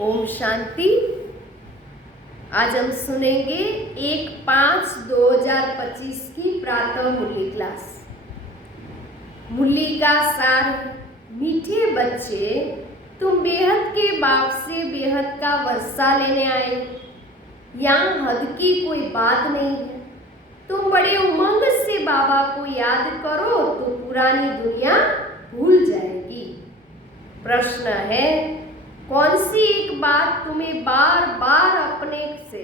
ओम शांति। आज हम सुनेंगे 1/5/2025 की प्रातः मुरली क्लास। मुरली का सार। मीठे बच्चे, तुम बेहद के बाप से बेहद का वर्षा लेने आए। यहाँ हद की कोई बात नहीं है। तुम बड़े उमंग से बाबा को याद करो तो पुरानी दुनिया भूल जाएगी। प्रश्न है, कौन सी एक बात तुम्हें बार बार अपने से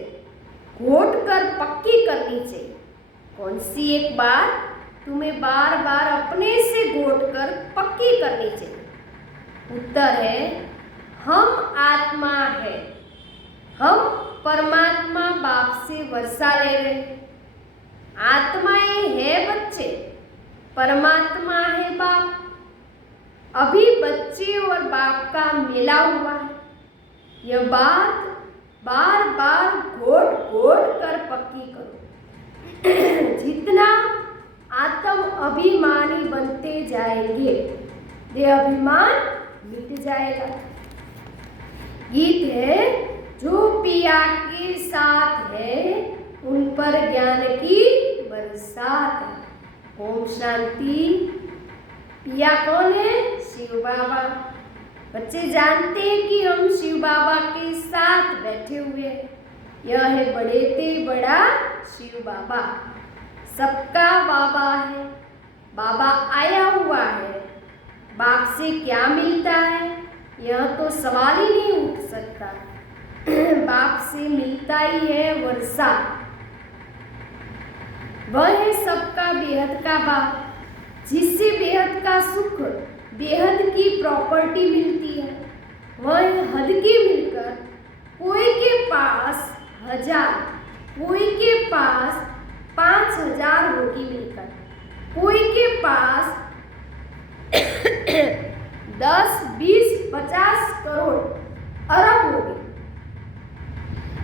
घोट कर पक्की करनी चाहिए? कौन सी एक बात तुम्हें बार बार अपने से घोट कर पक्की करनी चाहिए? उत्तर है, हम आत्मा है। हम परमात्मा बाप से वर्षा ले रहे। आत्माएं है बच्चे, परमात्मा है बाप। अभी बच्चे और बाप का मिला हुआ है। यह बात बार बार घोट घोट कर पक्की करो। जितना आत्म अभिमानी बनते जाएंगे, यह अभिमान मिट जाएगा। गीत है, जो पिया के साथ है उन पर ज्ञान की बरसात है। ओम शांति। पिया कौन है? शिव बाबा। बच्चे जानते हैं कि हम शिव बाबा के साथ बैठे हुए हैं। यह है बड़े ते बड़ा शिव बाबा, सबका बाबा है। बाबा आया हुआ है। बाप से क्या मिलता है, यह तो सवाल ही नहीं उठ सकता। बाप से मिलता ही है वर्षा। वह है सबका बेहद का बाप, जिससे बेहद का सुख, बेहद की प्रॉपर्टी मिलती है। वह हद की मिलकर कोई के पास 1000, कोई के पास 5000 होगी मिलकर, कोई के पास 10, 20, 50 करोड़ अरब होगी।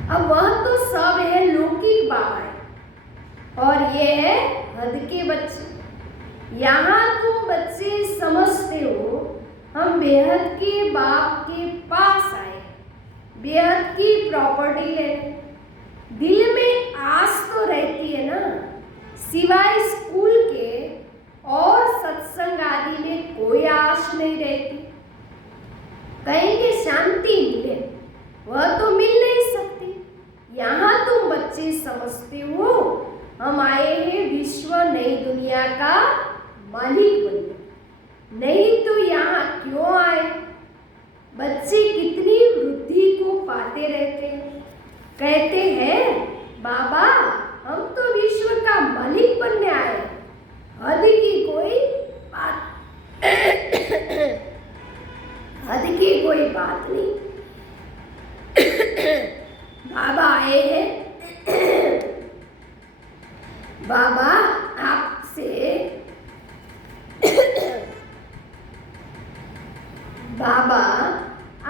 अब वह तो सब है लौकिक बाबा है, और ये है हद के बच्चे। यहाँ तुम बच्चे समझते हो हम बेहद के बाप के पास आए, बेहद की प्रॉपर्टी लेने। दिल में आस तो रहती है ना, सिवाय स्कूल के और सत्संग आदि में कोई आश नहीं रहती। कहेंगे शांति मिले, वह तो मिल नहीं सकती। यहाँ तुम बच्चे समझते हो हम आए हैं विश्व नई दुनिया का मालिक बनने। नहीं तो यहाँ क्यों आए? बच्चे कितनी वृद्धि को पाते रहते हैं। कहते हैं बाबा हम तो विश्व का मालिक बनने आए। हद की कोई बात हद की कोई बात नहीं। बाबा आए हैं। बाबा आपसे बाबा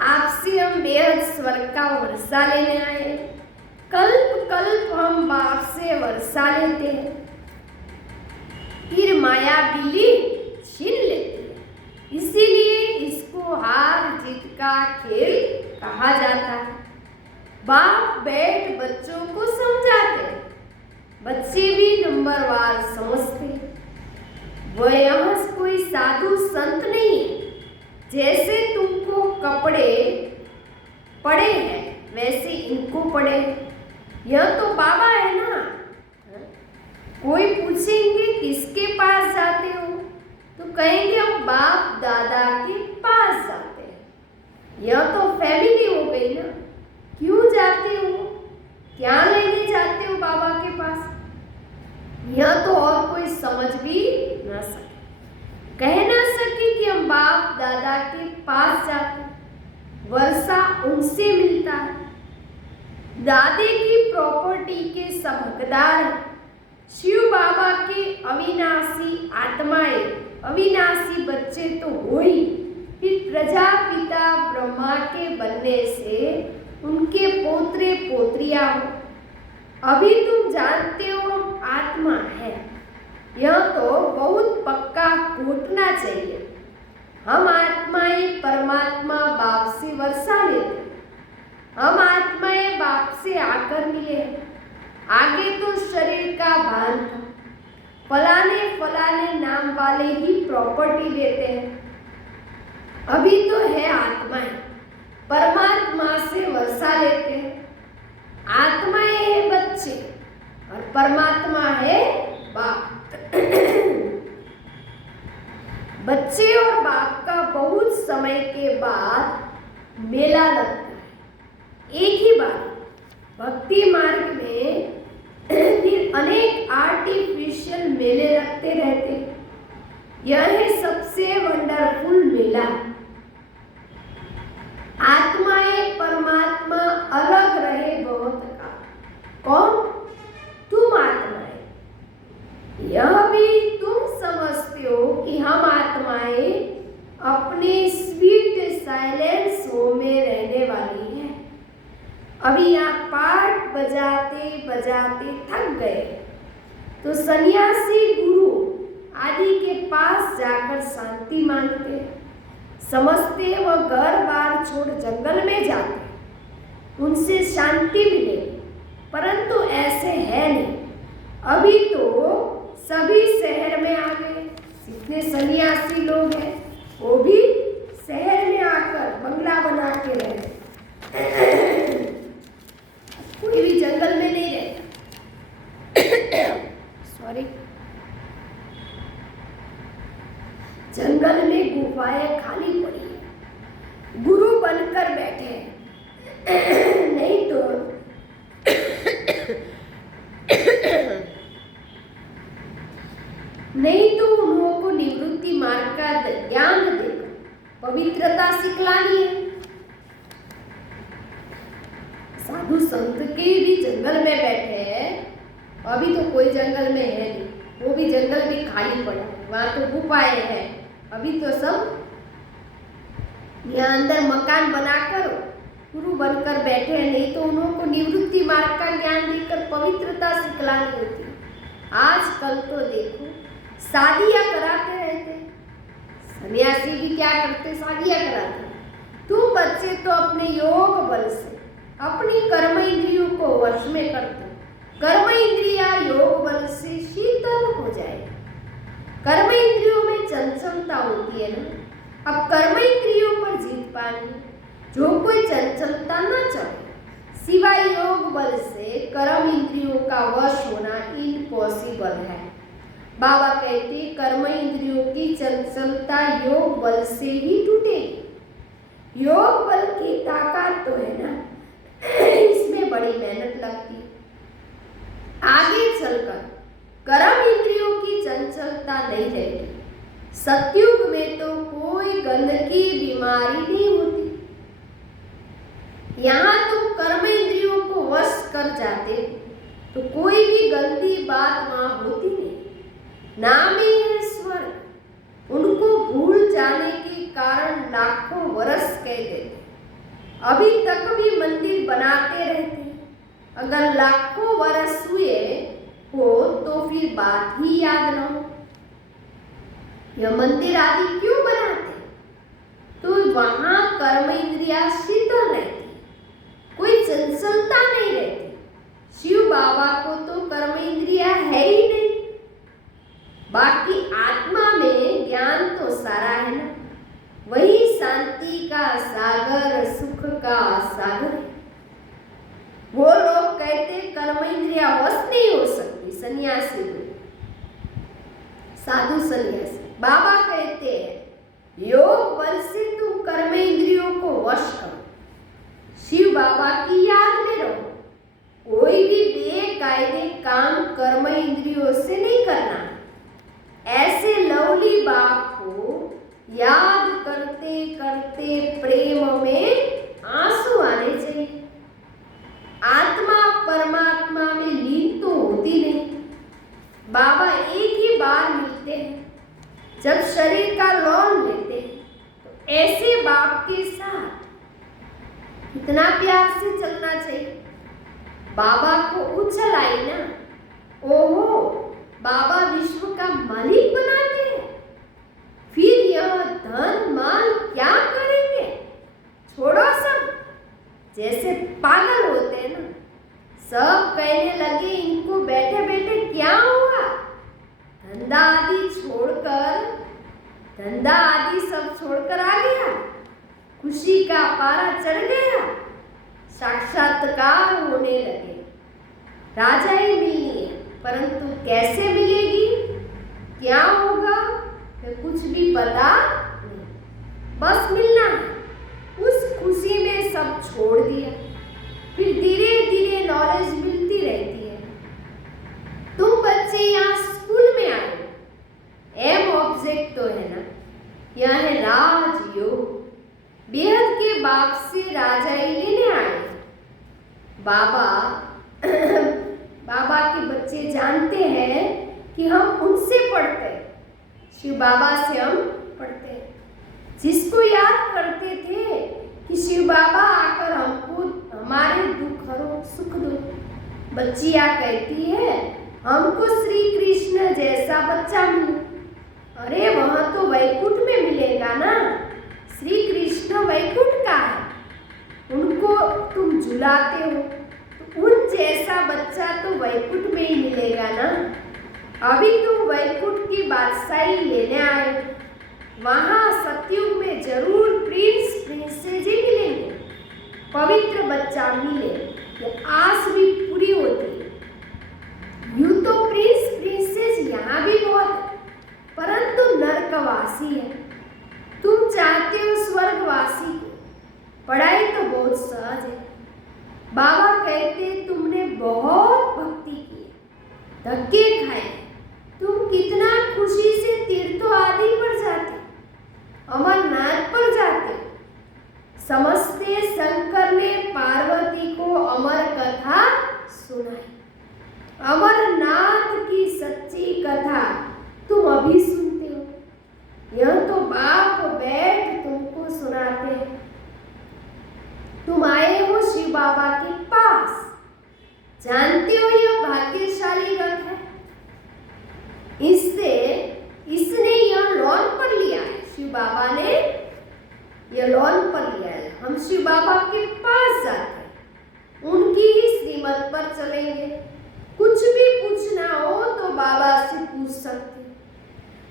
आपसे हम बेहद स्वर्ग का वर्षा लेने आए। कल्प कल्प हम बाप से वर्षा लेते हैं, फिर माया बिल्ली छीन लेती है। इसीलिए इसको हार जीत का खेल कहा जाता है। बाप बैठ बच्चों को समझाते हैं, बच्चे भी नंबरवार समझते हैं। वह यहाँ कोई साधु संत नहीं है। जैसे तुमको कपड़े पड़े हैं वैसे इनको पड़े। यह तो बाबा है ना। कोई पूछेंगे किसके पास जाते हो, तो कहेंगे हम बाप दादा के पास जाते हैं। यह तो फैमिली हो गई ना। क्यों जाते हो, क्या लेने जाते हो बाबा के पास? यह तो और कोई समझ भी ना सके, कह ना सके कि हम बाप दादा के पास जाते। वर्षा उनसे मिलता है। दादे की प्रॉपर्टी के सब हकदार हैं। शिव बाबा के अविनाशी आत्माएं, अविनाशी बच्चे तो हो ही, फिर प्रजापिता ब्रह्मा के बनने से उनके पोत्रे पोत्रियां हो। अभी तुम जानते हो हम आत्मा है। यह तो बहुत पक्का घोटना चाहिए। हम आत्माएं परमात्मा बाप से वर्षा लेते। हम आत्माएं बाप से आकर मिले हैं। आगे तो शरीर का भान था, फलाने फलाने नाम वाले ही प्रॉपर्टी देते हैं। अभी तो है आत्माएं, परमात्मा से वर्षा लेते हैं। आत्माएं है बच्चे और परमात्मा है बाप। बच्चे और बाप का बहुत समय के बाद मेला लगता है। एक ही बार भक्ति मार्ग में फिर अनेक आर्टिफिशियल मेले लगते रहते। यह है सबसे वंडरफुल मेला। आत्माएं परमात्मा अलग रहे बहुत का। कौन? तुम आत्माएं। यह भी तुम समझते हो कि हम आत्माएं अपने स्वीट साइलेंस होम में रहने वाली हैं। अभी यहाँ पाठ बजाते बजाते थक गए तो सन्यासी गुरु आदि के पास जाकर शांति मांगते, समझते वह घर बार छोड़ जंगल में जाते, उनसे शांति मिले। परंतु ऐसे है नहीं। अभी तो सभी शहर में आ गए। जितने सन्यासी लोग हैं वो भी शहर में आकर बंगला बना के रहे। कोई भी जंगल में नहीं रहता। सॉरी। जंगल में गुफाएं खाली पड़ी है, गुरु बनकर बैठे हैं। नहीं तो उन लोगों को निवृत्ति मार्ग का ज्ञान देकर पवित्रता सिखलानी है। साधु संत के भी जंगल में बैठे हैं। अभी तो कोई जंगल में है नहीं, वो भी जंगल भी खाली पड़ा है, वहां तो गुफाएं हैं। अभी तो सब यहाँ अंदर मकान बनाकर गुरु बनकर बैठे हैं। नहीं तो उनको निवृत्ति मार्ग का ज्ञान देकर पवित्रता सिखलानी होती। आजकल तो देखो शादियां कराते रहते। सन्यासी भी क्या करते? शादियां कराते। तुम बच्चे तो अपने योग बल से अपनी कर्म इंद्रियों को वश में करते। कर्म इंद्रिया योग बल से शीतल हो जाएगी। कर्म इंद्रियों में चंचलता होती है ना। अब कर्म इंद्रियों पर जीत पानी, जो कोई चंचलता न चले सिवाय योग बल से कर्म इंद्रियों का वश होना इम्पॉसिबल है। बाबा कहते कर्म इंद्रियों की चंचलता योग बल से ही टूटेगी। योग बल की ताकत तो है ना, इसमें बड़ी मेहनत लगती है। आगे चलकर कर्म इंद्रियों की चंचलता नहीं रहेगी। सतयुग में तो कोई गंदगी बीमारी नहीं होती। यहाँ तुम कर्म इंद्रियों को वश कर जाते तो कोई भी गंदी बात वहां होती नहीं। नाम ही है स्वर्ग। उनको भूल जाने के कारण लाखों वर्ष कह देते। अभी तक भी मंदिर बनाते रहते। अगर लाखों वर्ष हुए हो तो फिर बात ही याद न हो। यह मंदिर आदि क्यों बनाते? तो वहां कर्म इंद्रिया शीतल रहती, कोई चंचलता नहीं रहती। शिव बाबा को तो कर्म इंद्रिया है ही नहीं। बाकी आत्मा में ज्ञान तो सारा है ना, वही शांति का सागर, सुख का सागर। वो लोग कहते कर्म इंद्रिया वश नहीं हो सकती। सन्यासी साधु सन्यासी बाबा कहते हैं योग बल से तुम कर्म इंद्रियों को वश करो, शिव बाबा की याद में रहो। कोई भी बेकायदे काम कर्म इंद्रियों से नहीं करना। ऐसे लवली बाप को याद करते करते प्रेम में आंसू आने चाहिए। आत्मा परमात्मा में लीन तो होती नहीं। बाबा एक ही बार मिलते हैं जब शरीर का लौन लेते हैं। तो ऐसे बाप के साथ कितना प्यार से चलना चाहिए। बाबा को उछल आई ना, ओहो बाबा विश्व का मालिक बनाते हैं, फिर यह धन माल क्या करेंगे? छोड़ो सब, जैसे पागल होते हैं ना। सब कहने लगे इनको बैठे बैठे क्या हुआ, धंधा आदि सब छोड़कर आ गया, खुशी का पारा चढ़ गया, साक्षात्कार होने लगे। राजा ही मिलनी है, परंतु कैसे मिलेगी, क्या होगा, तो कुछ भी पता नहीं, बस मिलना है। उस खुशी में सब छोड़ दिया। फिर धीरे धीरे नॉलेज मिलती रहती है। तुम बच्चे यहाँ स्कूल में आए, एम ऑब्जेक्ट तो है ना, यह है राजयोग। बेहद के बाप से राजा ही लेने आए। बाबा के बच्चे जानते हैं कि हम उनसे पढ़ते हैं, शिव बाबा से हम पढ़ते हैं, जिसको याद करते थे कि शिव बाबा आकर हमको हमारे दुख हरो सुख दो। बच्चियाँ कहती है हमको श्री कृष्ण जैसा बच्चा मिले। अरे वहाँ तो वैकुंठ में मिलेगा ना, श्री कृष्ण वैकुंठ का है, उनको तुम झुलाते हो, तो उन जैसा बच्चा तो वैकुंठ में ही मिलेगा ना। अभी तुम वैकुंठ की बादशाही लेने आए, वहाँ सतयुग में जरूर प्रिंस प्रिंसेस ही मिलेंगे, पवित्र बच्चा मिले, ये आस भी पूरी होती है। यूं तो प्रिंस प्रिंसेस यहाँ भी बहुत है, परंतु नरकवासी है। तुम चाहते हो स्वर्गवासी की, पढ़ाई तो बहुत सहज है। बाबा कहते तुमने बहुत भक्ति की, धक्के खाए, तुम कितना खुशी से तीर्थों आदि पर जाते, अमरनाथ पर जाते। समझते शंकर ने पार्वती को अमर कथा सुनाई। अमरनाथ की सच्ची कथा तुम अभी सुनते हो। यह तो बाप बैठ तुमको सुनाते हैं। तुम आए हो शिव बाबा के पास, जानते हो यह भाग्यशाली रथ है। इसने यह लॉन पर लिया है, शिव बाबा ने यह लॉन पर लिया है। हम शिव बाबा के पास जाते हैं, उनकी ही श्रीमत पर चलेंगे। कुछ भी पूछना हो तो बाबा से पूछ सकते।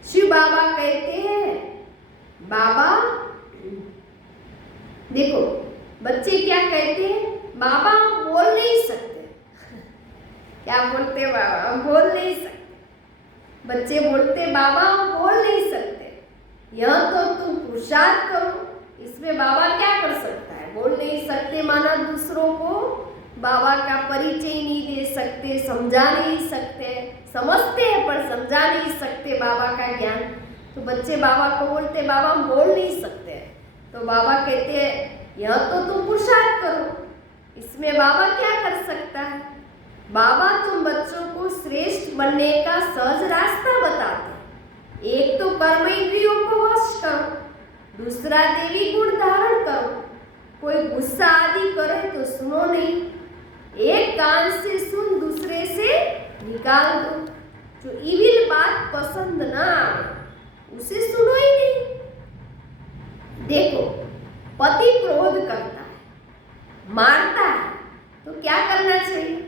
शिव बाबा कहते हैं, बाबा देखो बच्चे क्या कहते हैं, बाबा हम बोल नहीं सकते। क्या बोलते बाबा, हम बोल नहीं सकते। बच्चे बोलते बाबा हम बोल नहीं सकते। यह तो तुम पुरुषार्थ करो, इसमें बाबा क्या कर सकता है। बोल नहीं सकते माना दूसरों को बाबा का परिचय नहीं दे सकते, समझा नहीं सकते, समझते हैं पर समझा नहीं सकते बाबा का ज्ञान। तो बच्चे बाबा को बोलते बाबा हम बोल नहीं सकते। तो बाबा कहते हैं यह तो तुम पुरुषार्थ करो, इसमें बाबा क्या कर सकता है। बाबा तुम बच्चों को श्रेष्ठ बनने का सहज रास्ता बताते। एक तो कर्म इंद्रियों को वश करो, दूसरा देवी गुण धारण करो। कोई गुस्सा आदि करे तो सुनो नहीं, एक कान से सुन दूसरे से निकाल दो। जो इविल बात पसंद ना आए उसे सुनो ही नहीं। देखो पति क्रोध करता है, मारता है, तो क्या करना चाहिए।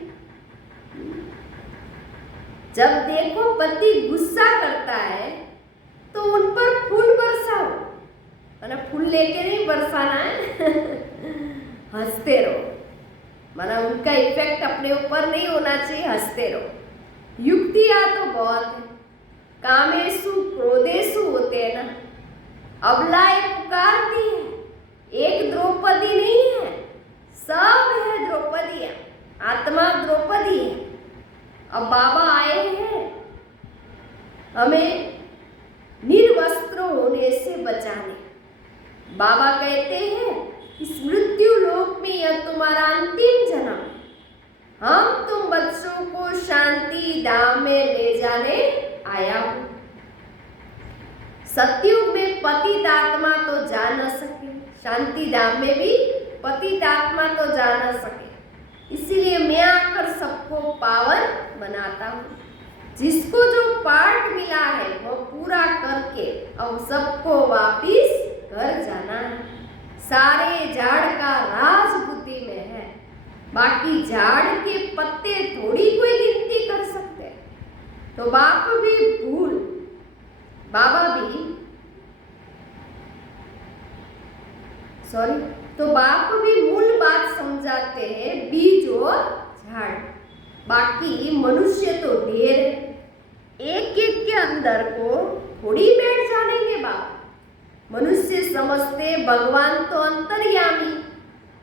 जब देखो पति गुस्सा करता है तो उन पर फूल बरसाओ, माना फूल लेके नहीं बरसाना है हंसते रहो, माना उनका इफेक्ट अपने ऊपर नहीं होना चाहिए, हंसते रहो। युक्तियां तो बहुत है, कामेशु क्रोधेशु होते हैं ना। अबलाएं पुकारती है, एक द्रौपदी नहीं है, सब है द्रौपदियां, आत्मा द्रौपदी है। अब बाबा आए हैं हमें निर्वस्त्र होने से बचाने। बाबा कहते हैं इस मृत्यु लोक में यह तुम्हारा अंतिम जन्म, हम तुम बच्चों को शांति धाम में ले जाने आया हूं। सतयुग में पतित आत्मा तो जा न सके, शांति धाम में भी पतित आत्मा तो जा न सके, इसीलिए मैं आकर सबको पावन बनाता हूँ। जिसको जो पार्ट मिला है वो पूरा करके अब सबको वापिस घर जाना है। सारे झाड़ का राज बुद्धि में बाकी झाड़ के पत्ते थोड़ी कोई गिनती कर सकते। तो बाबा भी मूल बात समझाते हैं, बीज और झाड़। बाकी मनुष्य तो ढेर है, एक एक के अंदर को थोड़ी बैठ जानेंगे बाबा। मनुष्य समझते भगवान तो अंतर्यामी,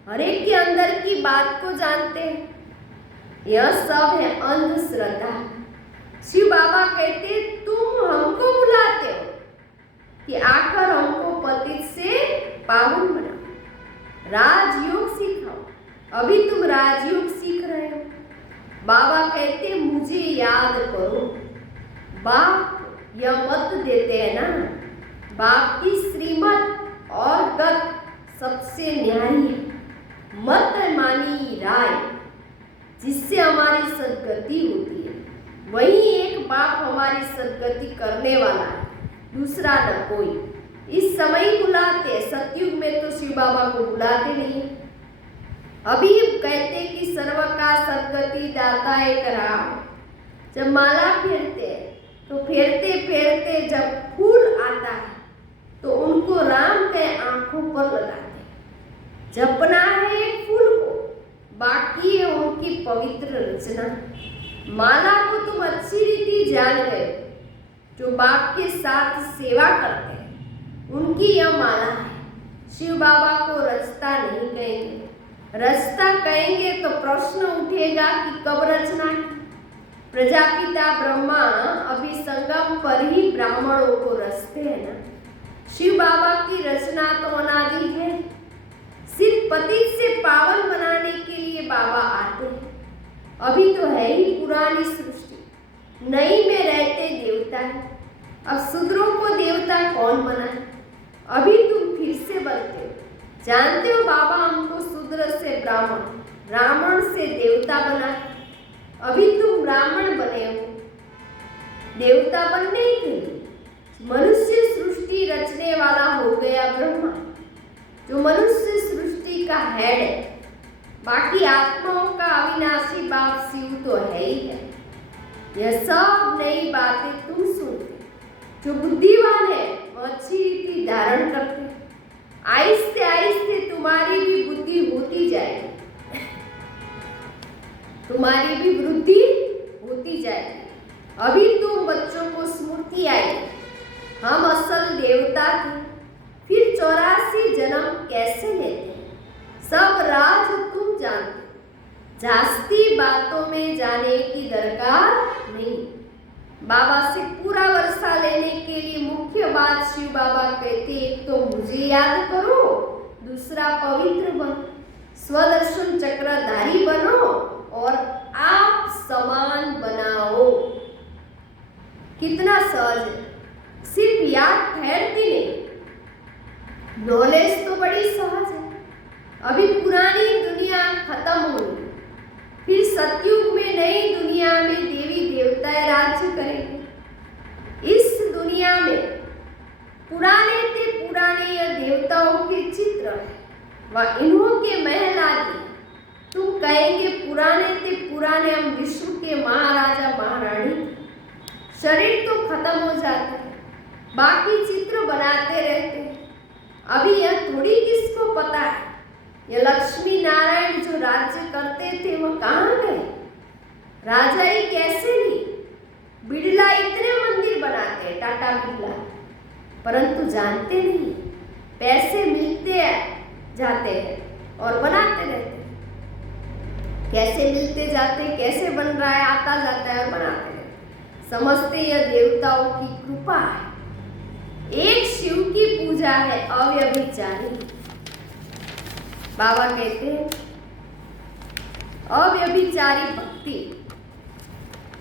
हर एक के अंदर की बात को जानते हैं। यह सब है अंधश्रद्धा। शिव बाबा कहते तुम हमको बुलाते हो कि आकर हमको पतित से पावन बनाओ, राजयोग सिखाओ। अभी तुम राजयोग सीख रहे हो। बाबा कहते मुझे याद करो। बाप यह मत देते हैं ना, बाप की श्रीमत और गत सबसे न्यायी है। मत मानी राय, जिससे हमारी सदगति होती है। वही एक बाप हमारी सदगति करने वाला है, दूसरा न कोई। इस समय बुलाते, सतयुग में तो शिव बाबा को बुलाते नहीं। अभी कहते कि सर्व का सदगति दाता एक राम। जब माला फेरते तो फेरते फेरते जब फूल आता है तो उनको राम के आंखों पर लगाते। जपना है एक फूल को, बाकी है उनकी पवित्र रचना। माला को तुम अच्छी रीति जान गए, जो बाप के साथ सेवा करते हैं उनकी यह माला है। शिव बाबा को रचता नहीं कहेंगे, रचता कहेंगे तो प्रश्न उठेगा कि कब रचना की। प्रजापिता ब्रह्मा अभी संगम पर ही ब्राह्मणों को रचते हैं ना। शिव बाबा की रचना तो अनादि है, सिर्फ पतित से पावन बनाने के लिए बाबा आते हैं। अभी तो है ही पुरानी सृष्टि, नई में रहते देवता है। अब शूद्रों को देवता कौन बनाए? अभी तुम फिर से बनते हो। जानते हो बाबा हमको शूद्र से ब्राह्मण, ब्राह्मण से देवता बनाए। अभी तुम ब्राह्मण बने हो, देवता बनने के लिए। मनुष्य सृष्टि रचने वाला हो गया ब्रह्मा, जो मनुष्य सृष्टि का हेड है। बाकी आत्माओं का अविनाशी बाप शिव तो है ही है। यह सब नई बातें तुम सुनते, जो बुद्धिमान है वह अच्छी रीति धारण करते। आहिस्ते आहिस्ते तुम्हारी भी बुद्धि होती जाएगी, तुम्हारी भी वृद्धि होती जाएगी। अभी तुम बच्चों को स्मृति आई, हम असल देवता थे, फिर 84 जन्म कैसे लेते हैं, सब राज तुम जानते। जास्ती बातों में जाने की दरकार नहीं। बाबा से पूरा वर्षा लेने के लिए मुख्य बात शिव बाबा कहते, एक तो मुझे याद करो, दूसरा पवित्र बनो, स्वदर्शन चक्रधारी बनो और आप समान बनाओ। कितना सहज है, सिर्फ याद ठहरती नहीं, नॉलेज तो बड़ी सहज है। अभी पुरानी दुनिया खत्म हो गई, फिर सतयुग में नई दुनिया में देवी देवता राज्य करेंगे। इस दुनिया में पुराने ते पुराने या देवताओं के चित्र है, वह इन्हों के महल आदि। तुम कहेंगे पुराने ते पुराने हम विश्व के महाराजा महारानी। शरीर तो खत्म हो जाता है, बाकी चित्र बनाते रहते हैं। अभी यह थोड़ी किसको पता है, ये लक्ष्मी नारायण जो राज्य करते थे वो कहाँ गए? राजाई कैसे ली? बिरला इतने मंदिर बनाते हैं, टाटा बिरला, परंतु जानते नहीं पैसे मिलते जाते हैं और बनाते रहते हैं। कैसे मिलते जाते, कैसे बन रहा है, आता जाता है और बनाते हैं। समझते यह देवताओं की कृपा है। एक शिव की पूजा है अव्यभिचारी। बाबा कहते हैं अव्यभिचारी भक्ति,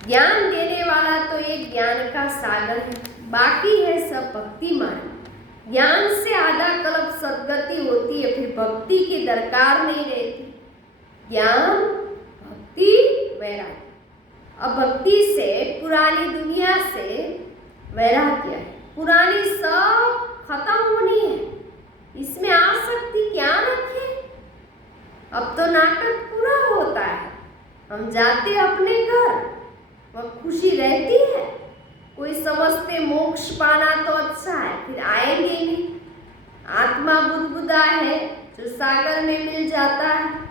ज्ञान देने वाला तो एक ज्ञान का सागर है, बाकी है सब भक्ति मार्ग। ज्ञान से आधा कल्प सदगति होती है, फिर भक्ति की दरकार नहीं रहती। ज्ञान, भक्ति, वैराग्य। अब भक्ति से पुरानी दुनिया से वैराग्य है, पुरानी सब खत्म होनी है, इसमें आसक्ति क्या रखे। अब तो नाटक पूरा हो होता है, हम जाते अपने घर, वह खुशी रहती है। कोई समझते मोक्ष पाना तो अच्छा है, फिर आएंगे नहीं। आत्मा बुदबुदा है जो सागर में मिल जाता है।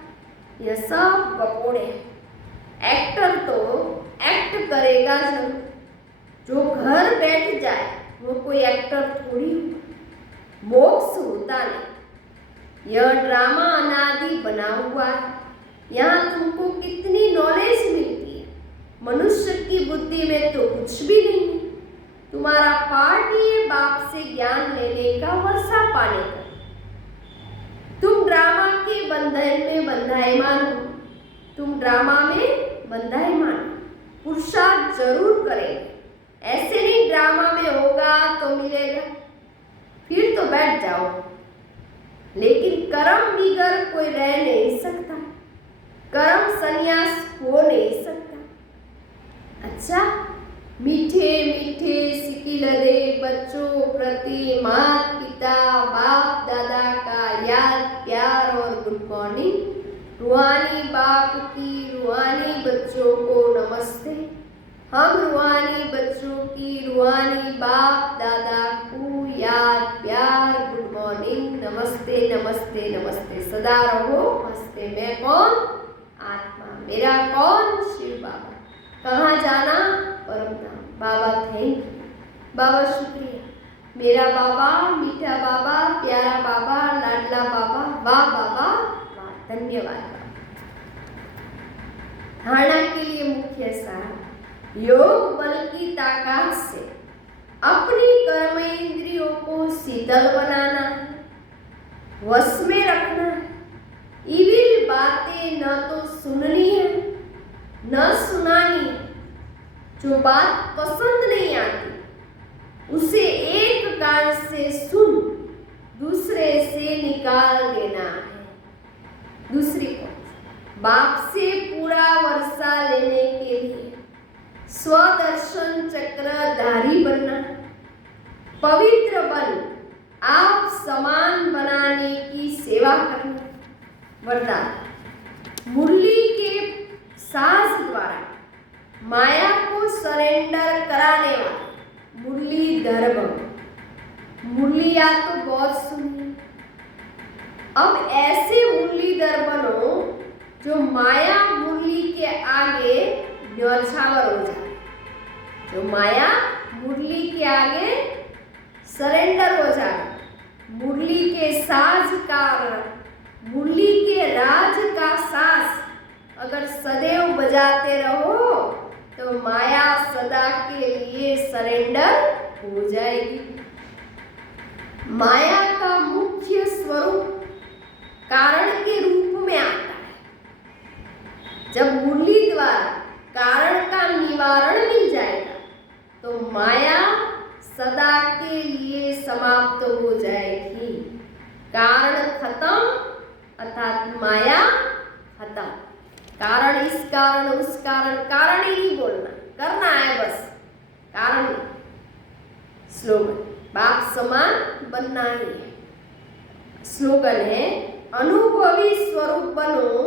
यह सब बकोड़े हैं। एक्टर तो एक्ट करेगा जरूर। जो घर बैठ जाए वो कोई एक्टर थोड़ी हो। मोक्ष होता नहीं। यह ड्रामा अनादि बना हुआ है। यहाँ तुमको कितनी नॉलेज मिलती है, मनुष्य की बुद्धि में तो कुछ भी नहीं है। तुम्हारा पार्ट ही है बाप से ज्ञान लेने का, वर्षा पाने का। तुम ड्रामा के बंधन में बंधायमान हो। तुम ड्रामा में बंधायमान हो। पुरुषार्थ जरूर करेंगे। ऐसे नहीं ड्रामा में होगा तो मिलेगा, फिर तो बैठ जाओ। लेकिन कर्म बिगर कोई रह नहीं सकता। कर्म संन्यास हो नहीं सकता। अच्छा, मीठे मीठे सिकिलरे बच्चों प्रति माता पिता बाप दादा का याद प्यार और गुड मॉर्निंग। रूहानी बाप की रूहानी बच्चों को नमस्ते। हम रूहानी बच्चों की रूहानी बाप दादा को याद प्यार गुड मॉर्निंग, नमस्ते नमस्ते नमस्ते। सदा रहो हंसते। मैं कौन? आत्मा। मेरा कौन? शिव बाबा। कहाँ जाना? परम धाम। बाबा थैंक यू। बाबा शुक्रिया। मेरा बाबा, मीठा बाबा, प्यारा बाबा, लाडला बाबा, वाह बाबा वाह। धन्यवाद बाबा। धारणा के लिए मुख्य सार, योग बल की ताकत से अपनी कर्मेंद्रियों को शीतल बनाना है, वश में रखना है। इविल बातें न तो सुननी है न सुनानी है। जो बात पसंद नहीं आती उसे एक कान से सुन, दूसरे से निकाल देना है। दूसरी को बाप से पूरा वर्षा लेने के लिए स्वदर्शन चक्रधारी बनना, पवित्र बन आप समान बनाने की सेवा करना। वरदान, मुरली के साज द्वारा माया को सरेंडर कराने वाला मुरलीधर बनो। मुरली या तो बहुत सुनी, अब ऐसे मुरलीधर बनो जो माया मुरली के आगे न्यौछावर हो जाए। जो माया मुरली के आगे सरेंडर हो जाए। मुरली के साज का, मुरली के राज का साज अगर सदैव बजाते रहो तो माया सदा के लिए सरेंडर हो जाएगी। माया का मुख्य स्वरूप कारण के रूप में आता है। जब मुरली द्वारा कारण का निवारण मिल जाएगा तो माया सदा के लिए समाप्त हो जाएगी। कारण खत्म अर्थात माया खत्म। कारण इस कारण उस कारण, कारण ही नहीं बोलना, करना है बस, कारण नहीं। स्लोगन, बाप समान बनना ही है। स्लोगन है, अनुभवी स्वरूप बनो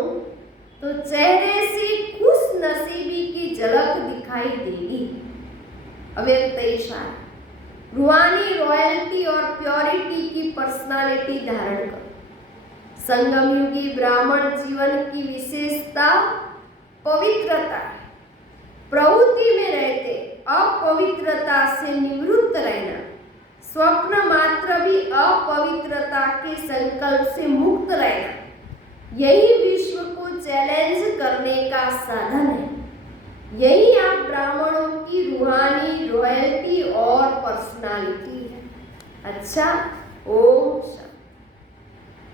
तो चेहरे से खुश नसीबी की झलक दिखाई देगी। अव्यक्त इशारा, रूहानी रॉयल्टी और प्योरिटी की पर्सनालिटी धारण करो। संगम युगी ब्राह्मण जीवन की विशेषता पवित्रता है। प्रवृत्ति में रहते अपवित्रता से निवृत्त रहना, स्वप्न मात्र भी अपवित्रता के संकल्प से मुक्त रहना, यही विश्व को चैलेंज करने का साधन है। यही आप ब्राह्मणों की रूहानी रॉयल्टी और पर्सनालिटी है। अच्छा, ओम